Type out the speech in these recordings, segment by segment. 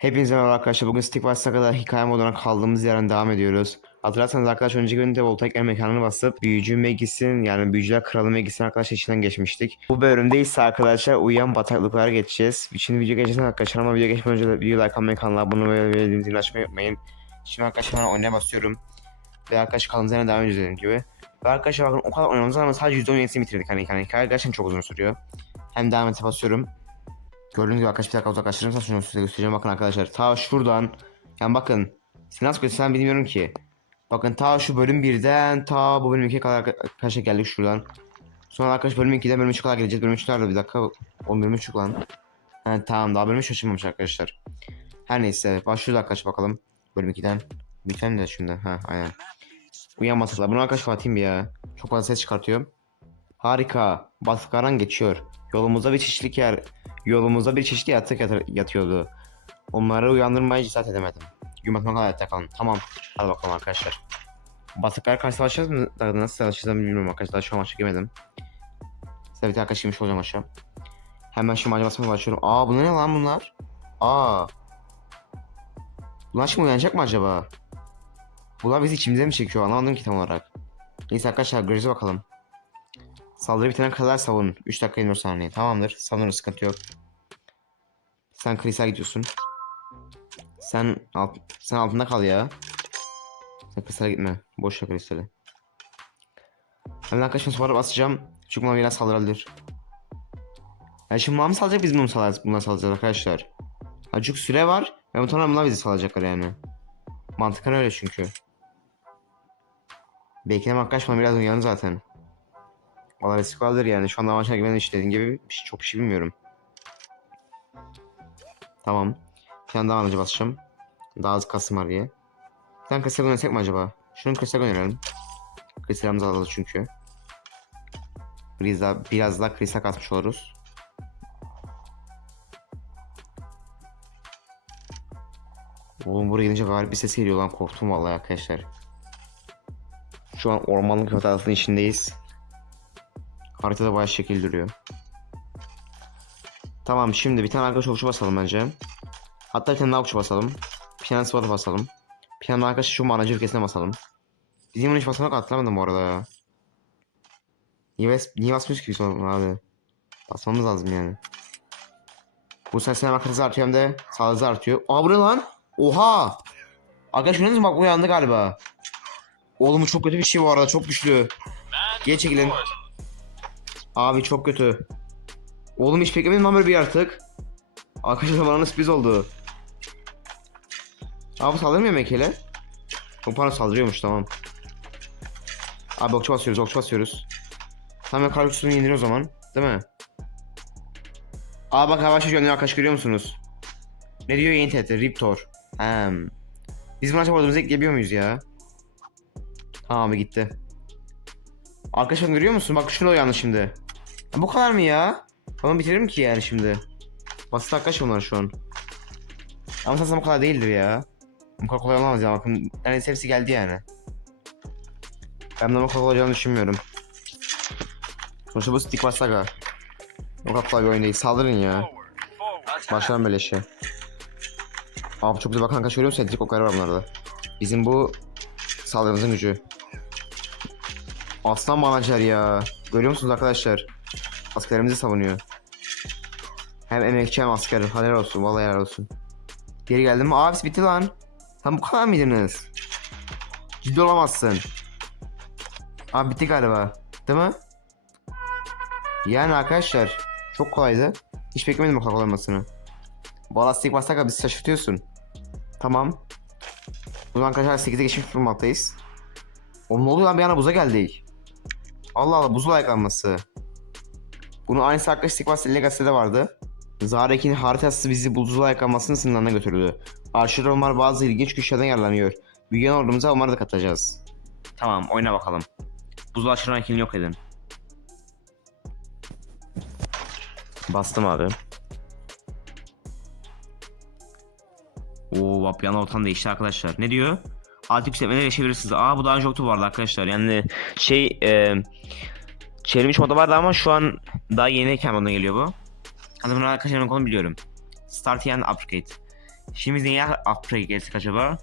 Hepinize merhaba arkadaşlar. Bugün Stick Wars kadar hikaye moduna kaldığımız yerden devam ediyoruz. Hatırlarsanız arkadaşlar önceki bölümde Voltaik'ler mekanını basıp büyücü Magis'in yani büyücüler kralı Magis'in arkadaşlar içinden geçmiştik. Bu bölümde ise arkadaşlar uyuyan bataklıklara geçeceğiz. Şimdi video geçeceğiz arkadaşlar ama video geçmeden önce de video like almayı kanala abone olmayı ve zilini açmayı unutmayın. Şimdi arkadaşlar oynaya basıyorum. Ve arkadaşlar kaldığımız yerden devam ediyoruz gibi. Ve arkadaşlar bakın o kadar oynamamız ama sadece %17'sini bitirdik hani, hani hikaye gerçekten çok uzun sürüyor. Hem devam ete basıyorum. Gördüğünüz gibi arkadaşlar bir dakika uzaklaştırırım şunu size göstereceğim bakın arkadaşlar. Ta şuradan yani bakın size nasıl göstersem bilmiyorum ki. Bakın ta şu bölüm 1'den ta bu bölüm 2'ye kadar arkadaşlar geldik şuradan. Sonra arkadaş bölüm 2'den bölüm 3'e kadar geleceğiz. Bölüm 3'lerle bir dakika. O bölüm 3 lan. He tamam daha bölüm 3 açılmamış arkadaşlar. Her neyse başlıyoruz arkadaşlar bakalım. Bölüm 2'den. Biten de şimdi. Ha aynen. Uyan batıklar. Bunu arkadaş kapatayım bir ya. Çok fazla ses çıkartıyor. Harika. Batıklardan geçiyor. Yolumuzda bir çeşitlik yer Yolumuzda bir çeşitli yatık yatır- yatıyordu. Onları uyandırmaya cesaret edemedim. Gün batımına kadar hayatta kalın. Tamam. Hadi bakalım arkadaşlar. Batıklar karşı savaşacağız mı? Nasıl savaşacağız bilmiyorum arkadaşlar. Şu an maç çekemedim. Size bir girmiş olacağım aşağı. Hemen şu maça basmaya başlıyorum. Aa bunlar ne lan bunlar? Aa. Bunlar şimdi uyanacak mı acaba? Bunlar bizi içimize mi çekiyor? Anlamadım ki tam olarak. Neyse arkadaşlar göreceğiz bakalım. Saldırı bitene kadar savun. 3 dakika 24 saniye. Tamamdır. Savunuruz sıkıntı yok. Sen Chris'e gidiyorsun. Sen alt, sen altında kal ya. Sen Chris'e gitme. Boş ver Chris'leri. Hemen arkadaşım sonra basacağım. Çünkü maviler saldırabilir. Yani şimdi mavi salacak biz bunu salacağız, bunlar salacağız arkadaşlar. Ha çünkü süre var. Ve muhtemelen bunlar bizi salacaklar yani. Mantıken öyle çünkü. Belki de arkadaş maviler uyanır zaten. Valla risk vardır yani. Şu anda maçına güvenen işte dediğim gibi bir şey, çok bir şey bilmiyorum. Tamam. Bir tane daha alıcı basacağım. Daha az kasım var diye. Bir tane kasa göndersek mi acaba? Şunu kasa gönderelim. Kristalimiz azaldı çünkü. Daha, biraz daha kristal kasmış oluruz. Oğlum buraya gidince garip bir ses geliyor lan korktum vallahi arkadaşlar. Şu an ormanlık hatasının içindeyiz. Haritada bayağı şekil duruyor. Tamam şimdi bir tane arkadaş okçu basalım bence. Hatta bir tane daha okçu basalım. Bir tane spot basalım. Bir tane arkadaş şu manacı ülkesine basalım. Bizim hiç basmak hatırlamadım bu arada ya. Niye, bas niye basmıyoruz ki sonra abi? Basmamız lazım yani. Bu sesine bak hızı artıyor hem de sağ hızı artıyor. Aa bu ne lan? Oha! Arkadaş görüyor musun bak uyandı galiba. Oğlum çok kötü bir şey bu arada çok güçlü. Geri çekilin. Abi çok kötü. Oğlum hiç beklemedim lan böyle bir artık. Arkadaşlar bana sürpriz oldu. Abi saldırmıyor mu Ekele? O pardon saldırıyormuş tamam. Abi okçu basıyoruz okçu basıyoruz. Tamam kar uçusunu indir o zaman. Değil mi? Aa bak hava şaşı yönlüyor arkadaş görüyor musunuz? Ne diyor yeni tehdit? Riptor. Hem. Biz acaba ordumuza ekleyebiliyor muyuz ya? Tamam abi gitti. Arkadaşlar görüyor musun? Bak şunu uyandı şimdi. Bu kadar mı ya? Tamam bitiririm ki yani şimdi. Basit arkadaş bunlar şu an. Ama sanırsam bu kadar değildir ya. Bu kadar kolay olamaz ya bakın. Neredeyse hepsi geldi yani. Ben de bu kadar olacağını düşünmüyorum. Sonuçta bu Stick Saga. O kadar kolay bir oyun değil. Saldırın ya. Başlayalım böyle şey. Abi çok güzel bakın arkadaş görüyor musun? Elektrik okları var bunlarda. Bizim bu saldırımızın gücü. Aslan manager ya. Görüyor musunuz arkadaşlar? Askerimizi savunuyor. Hem emekçi hem asker. Helal olsun. Vallahi helal olsun. Geri geldim mi? Abisi bitti lan. Sen bu kadar mıydınız? Ciddi olamazsın. Abi bitti galiba. Değil mi? Yani arkadaşlar çok kolaydı. Hiç beklemedim bu kadar olmasını. Balastik basaka bizi şaşırtıyorsun. Tamam. Buradan arkadaşlar 8'e geçmiş bulunmaktayız. Oğlum ne oluyor lan bir ana buza geldik. Allah Allah buzul ayaklanması. Bunu aynı arkadaş Stikvas Legacy'de vardı. Zarek'in haritası bizi buzul ayaklanmasının sınırlarına götürdü. Arşır Omar bazı ilginç güçlerden yararlanıyor. Büyüyen ordumuza onları da katacağız. Tamam oyna bakalım. Buzul aşırı rakini yok edin. Bastım abi. Oo anda ortam değişti arkadaşlar. Ne diyor? Alt yükseltmeleri yaşayabilirsiniz. Aa bu daha önce yoktu arada arkadaşlar. Yani şey e, çevirmiş moda vardı ama şu an daha yeni moduna geliyor bu. Hadi bunu arkadaşlar konu biliyorum. Start and upgrade. Şimdi neye upgrade geçtik acaba?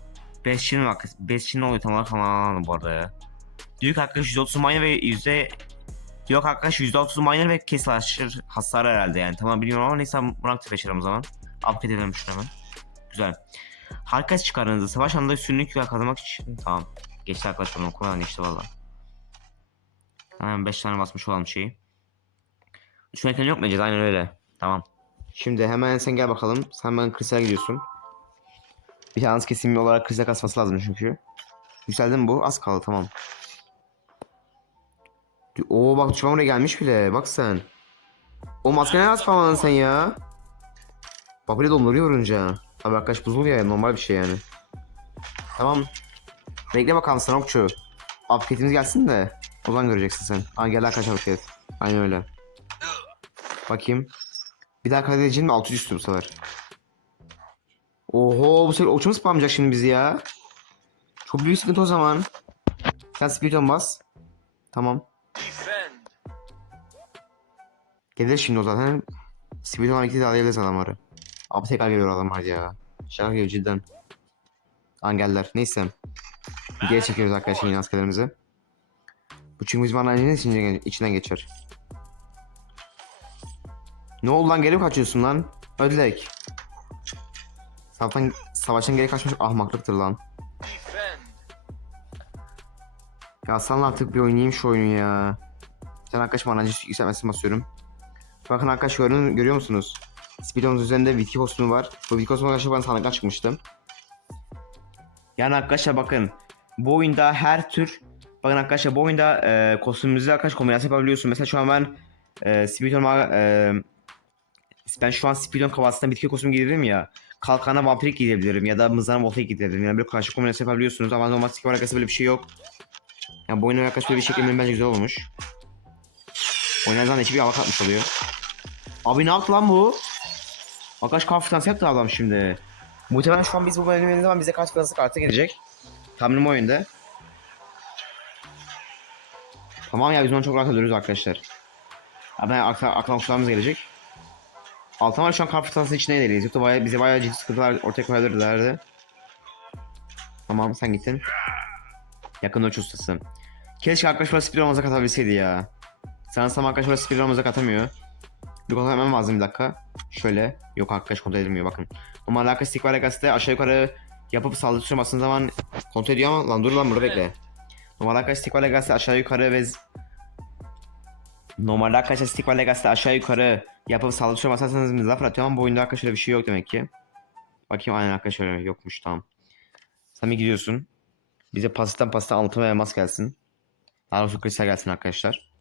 5 Çin bak. 5 Çin oluyor tam olarak anlamadım bu arada ya. Büyük 130 miner ve yüzde Yok arkadaş %30 miner ve kesin aşırı hasar herhalde yani. Tamam biliyorum ama neyse bunu aktif geçelim o zaman. Upgrade edelim şunu hemen. Güzel. Herkes çıkarınızı. Savaş anında yükler kazanmak için. Tamam. Geçti arkadaşlar onu kullanın işte valla. Hemen 5 tane basmış olan şeyi. Şu ekranı yok mu Ecez? Aynen öyle. Tamam. Şimdi hemen sen gel bakalım. Sen ben kristal gidiyorsun. Bir yalnız kesimli olarak kristal kasması lazım çünkü. Yükseldi mi bu? Az kaldı tamam. Oo bak düşman oraya gelmiş bile. Bak sen. O maske ne az falan sen ya. Bak bile donduruyor vurunca. Abi arkadaş buzul ya normal bir şey yani. Tamam. Bekle bakalım sen okçu. Upgrade'imiz gelsin de. O göreceksin sen. Aa gel arkadaş upgrade. Aynen öyle. Bakayım. Bir daha kaydedeceğim mi? 600 üstü bu sefer. Oho bu sefer okçu mu spamlayacak şimdi bizi ya? Çok büyük sıkıntı o zaman. Sen speedon bas. Tamam. Gelir şimdi o zaten. Speedon hareketi de alabiliriz adamları. Abi tekrar geliyor adamlar ya. Şaka gibi cidden. Angeller. Neyse. Geri çekiyoruz arkadaşlar yine askerlerimizi. Bu çünkü bizim analizinin içinden, içinden geçer. Ne oldu lan geri kaçıyorsun lan? Ödlek. Savaştan, savaştan geri kaçmış ahmaklıktır lan. Ya sana artık bir oynayayım şu oyunu ya. Sen arkadaşım analiz yükselmesini basıyorum. Bakın arkadaşlar görün, görüyor musunuz? Speedon'un üzerinde Witki kostümü var. Bu Witki kostümü arkadaşlar ben sandıktan çıkmıştım. Yani arkadaşlar bakın. Bu oyunda her tür Bakın arkadaşlar bu oyunda e, kostümümüzü arkadaş kombinasyon yapabiliyorsun. Mesela şu an ben e, Speedon'a e, ben şu an Speedon kafasına bitki kostümü giydiririm ya. Kalkana vampirik giyebilirim ya da mızrağına voltaik giyebilirim. Yani böyle karşı kombinasyon yapabiliyorsunuz ama normal skip olarak böyle bir şey yok. Yani bu oyunun arkadaş böyle bir şekilde bence güzel olmuş. Oynayan zaman hiçbir hava katmış oluyor. Abi ne yaptı lan bu? Arkadaş kart finansı yaptı adam şimdi. Muhtemelen şu an biz bu bölümün zaman bize kart finansı kartı gelecek. Tahminim o Tamam ya biz onu çok rahat öldürürüz arkadaşlar. Abi akla, aklan okçularımız gelecek. Altan şu an kart finansı içine değiliz. Yoksa bayağı, bize bayağı ciddi sıkıntılar ortaya koyabilirlerdi. Tamam sen gittin. Yakın uç ustası. Keşke arkadaş burası speedrun olmasa katabilseydi ya. Sanırsam arkadaş burası speedrun olmasa katamıyor. Bir kontrol etmem lazım bir dakika. Şöyle. Yok arkadaş kontrol edilmiyor bakın. Normal arkadaş stick var aşağı yukarı yapıp saldırı aslında zaman kontrol ediyor ama lan dur lan burada bekle. Normal arkadaş stick var aşağı yukarı ve Normal arkadaşlar stick arkadaşlar aşağı yukarı yapıp saldırı tutuyorum asarsanız zafer atıyor ama bu oyunda arkadaşlar bir şey yok demek ki. Bakayım aynen arkadaşlar yokmuş tamam. Bir gidiyorsun. Bize pasitten pasita altın ve elmas gelsin. Daha doğrusu kristal gelsin arkadaşlar.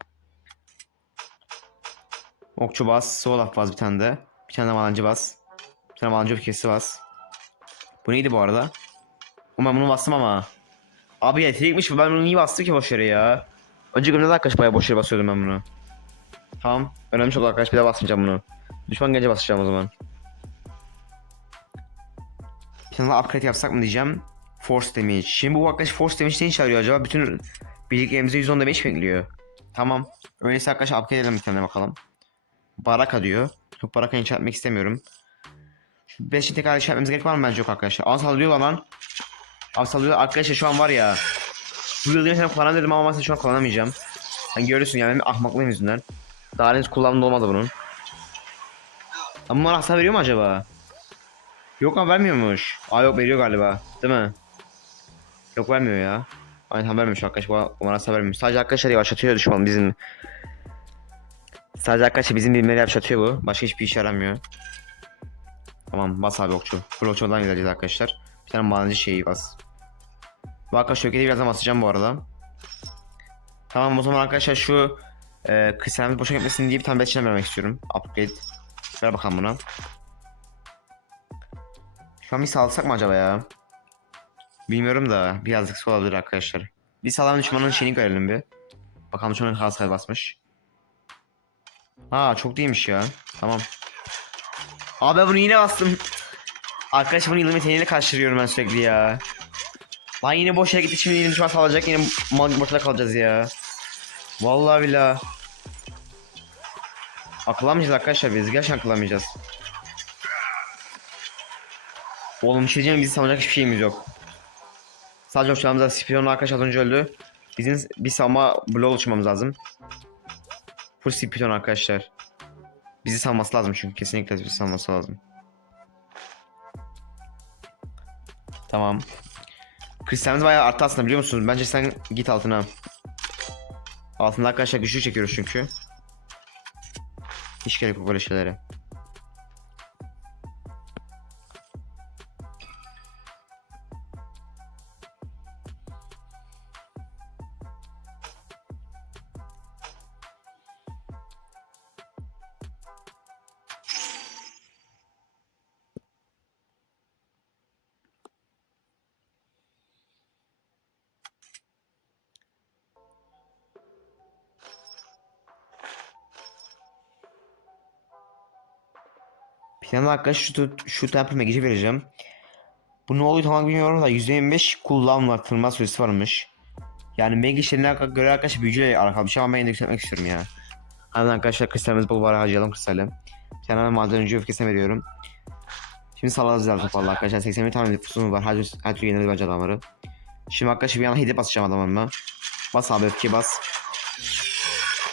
Okçu bas, Solaf bas bir tane de. Bir tane de malancı bas. Bir tane malancı öfkesi bas. Bu neydi bu arada? Ulan bunu bastım ama. Abi yetenekmiş bu ben bunu niye bastım ki boş yere ya. Önce günde de arkadaş bayağı boş yere basıyordum ben bunu. Tamam. Önemli çok arkadaş bir daha basmayacağım bunu. Düşman gelince basacağım o zaman. Daha upgrade yapsak mı diyeceğim. Force damage. Şimdi bu arkadaş force damage ne işe yarıyor acaba? Bütün birliklerimize 110 damage mi ekliyor? Tamam. Öyleyse arkadaşlar upgrade edelim bir tane bakalım. Baraka diyor. Yok baraka inşa istemiyorum. Şu 5'i tekrar inşa etmemiz gerek var mı bence yok arkadaşlar. Aa sallıyorlar lan. Abi sallıyorlar. Arkadaşlar şu an var ya. Bu yıldırım sen kullan dedim ama mesela şu an kullanamayacağım. Sen görüyorsun yani ahmaklığım yüzünden. Daha henüz kullanımda olmadı bunun. Ama bana hasar veriyor mu acaba? Yok ama vermiyormuş. Aa yok veriyor galiba. Değil mi? Yok vermiyor ya. Aynen vermiyormuş arkadaş. Bu bana hasar vermiyor. Sadece arkadaşlar yavaşlatıyor düşman bizim. Sadece arkadaşlar bizim birimleri yavaşlatıyor bu. Başka hiçbir işe yaramıyor. Tamam bas abi okçu. Full okçudan gideceğiz arkadaşlar. Bir tane madencı şeyi bas. Bu arkadaşlar ökedi birazdan basacağım bu arada. Tamam o zaman arkadaşlar şu e, kristalimiz boşa gitmesin diye bir tane beşine vermek istiyorum. Upgrade. Ver bakalım buna. Şu an bir sağlasak mı acaba ya? Bilmiyorum da birazcık olabilir arkadaşlar. Bir sağlam düşmanın şeyini görelim bir. Bakalım düşmanın hasar basmış. Aa çok değilmiş ya. Tamam. Abi bunu yine bastım. Arkadaş bunu yılın yeteneğiyle karşılıyorum ben sürekli ya. Lan yine boş yere gitti şimdi yine düşman salacak yine ortada kalacağız ya. Vallahi billahi. Akılamayacağız arkadaşlar biz gerçekten akılamayacağız. Oğlum bir şey diyeceğim bizi savunacak hiçbir şeyimiz yok. Sadece uçağımızda spiyonlu arkadaş az önce öldü. Bizim bir savunma bloğu oluşturmamız lazım. Full spiyon arkadaşlar. Bizi savunması lazım çünkü kesinlikle bizi savunması lazım. Tamam. Kristalimiz bayağı arttı aslında biliyor musunuz? Bence sen git altına. Altında arkadaşlar güçlü çekiyoruz çünkü. Hiç gerek yok böyle şeylere. Planlı arkadaş şu, şu temper magici vereceğim. Bu ne oluyor tam bilmiyorum da %25 cooldown var tırma süresi varmış. Yani mega işlerine göre arkadaşlar büyücüyle alakalı bir şey ama ben yine yükseltmek istiyorum ya. Hadi arkadaşlar kristalimizi bol var harcayalım kristali. Bir tane madenci öfkesine veriyorum. Şimdi salacağız lazım valla arkadaşlar 81 tane nüfusumuz var her, her türlü yenildi bence adamları. Şimdi arkadaşlar bir yana hedi basacağım adamlarıma. Bas abi öfke bas.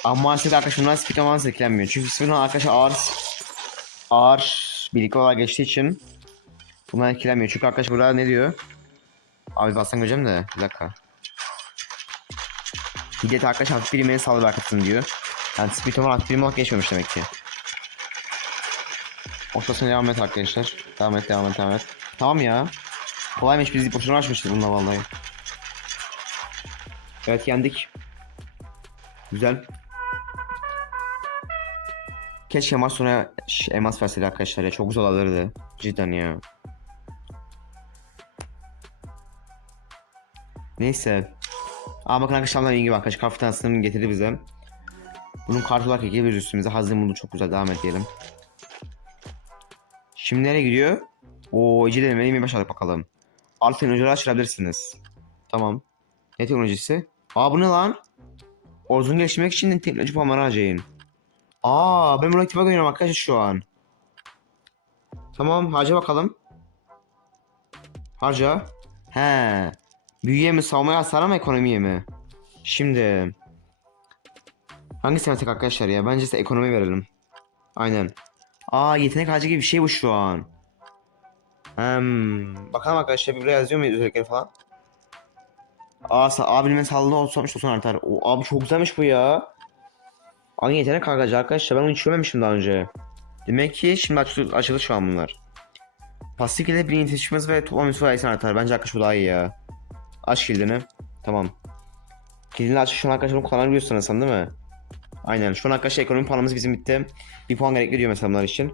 Ama maalesef arkadaşlar bunlar speed amansı etkilenmiyor. Çünkü speed arkadaşlar ağır ağır birlikte olarak geçtiği için bunlar etkilenmiyor. Çünkü arkadaş burada ne diyor? Abi bassan göreceğim de bir dakika. Hiddet arkadaş hafif birimini sağlığı arkasın diyor. Yani speed hafif birim olarak geçmemiş demek ki. Ortasına devam et arkadaşlar. Devam et devam et devam et. Tamam ya. Kolaymış biz boşuna açmıştık bununla vallahi. Evet yendik. Güzel. Keşke maç sonra ş- elmas verseydi arkadaşlar ya çok güzel olurdu. Cidden ya. Neyse. Aa bakın arkadaşlar iyi gibi arkadaşlar kar fırtınasını getirdi bize. Bunun kartı olarak ekleyebiliriz üstümüze. Hazır bunu çok güzel devam edelim. Şimdi nereye gidiyor? Oo Ece denemeli mi başladık bakalım. Alt teknolojileri açabilirsiniz. Tamam. Ne teknolojisi? Aa bu ne lan? Orzunu geliştirmek için teknoloji puanları harcayın. Aa ben bunu aktive görüyorum arkadaşlar şu an. Tamam harca bakalım. Harca. He. Büyüye mi savunmaya hasara mı ekonomiye mi? Şimdi. Hangisi versek arkadaşlar ya? Bence size ekonomi verelim. Aynen. Aa yetenek harcı gibi bir şey bu şu an. Hmm. Bakalım arkadaşlar buraya yazıyor muyuz özellikleri falan? Aa sa abimin sağlığını olsamış olsun artar. O, abi çok güzelmiş bu ya. Aynı yetenek kargacı arkadaşlar ben onu hiç görmemiştim daha önce. Demek ki şimdi açıldı, açıldı şu an bunlar. Pasif ile bir yetişmesi ve toplam üstü sayısını artar. Bence arkadaş bu daha iyi ya. Aç kilidini. Tamam. Kilidini aç şu an arkadaşlar bunu kullanabiliyorsun sanırsam değil mi? Aynen. Şu an arkadaşlar ekonomi puanımız bizim bitti. Bir puan gerekli diyor mesela bunlar için.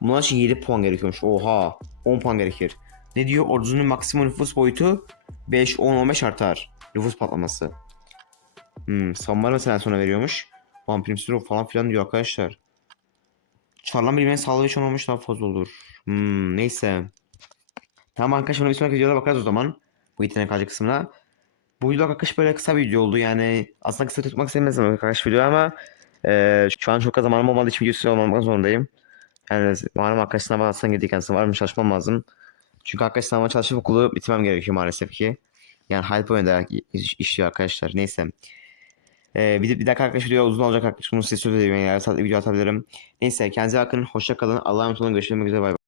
Bunlar için 7 puan gerekiyormuş. Oha. 10 puan gerekir. Ne diyor? Ordunun maksimum nüfus boyutu 5, 10, 15 artar. Nüfus patlaması. Hmm, savunmaları mesela sonra veriyormuş. Vampirim stroke falan filan diyor arkadaşlar. Çarlan sağlığı hiç olmamış daha fazla olur. Hmm, neyse. Tamam arkadaşlar bir sonraki videoda bakarız o zaman. Bu yetenek harcı kısmına. Bu video arkadaşlar böyle kısa bir video oldu yani. Aslında kısa tutmak istemezdim arkadaşlar video ama eee, şu an çok az zamanım olmadığı için videosu olmamak zorundayım. Yani malum arkadaş sınava aslında girdik yani varım çalışmam lazım. Çünkü arkadaş sınava çalışıp okulu bitirmem gerekiyor maalesef ki. Yani hype oyunda iş- işliyor arkadaşlar. Neyse. Ee, bir, bir dakika arkadaşlar video uzun olacak arkadaşlar. Bunu size söz veriyorum. Yani, video atabilirim. Neyse kendinize bakın. Hoşça kalın. Allah'a emanet olun. Görüşmek üzere. Bay bay.